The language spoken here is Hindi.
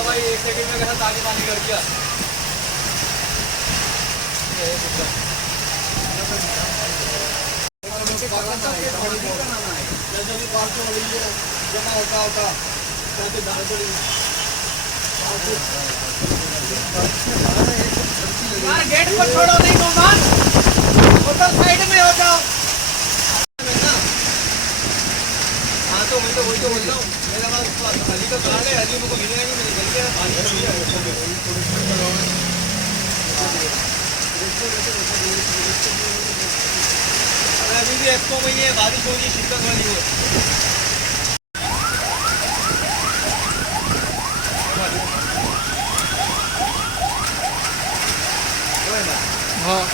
भाई 1 सेकंड में कैसा ताली पानी कर दिया। गेट पर छोड़ो नहीं मेहमान, होटल साइड में हो जाओ। हाँ तो मैं तो वही तो बोल रहा हूँ, मेरा बात अली का कहा है, अली मुझको मिलेगा नहीं, मैंने गलती है पानी अभी भी एक्सपो में ही है, बारिश हो रही है, शिद्दत वाली हो। हाँ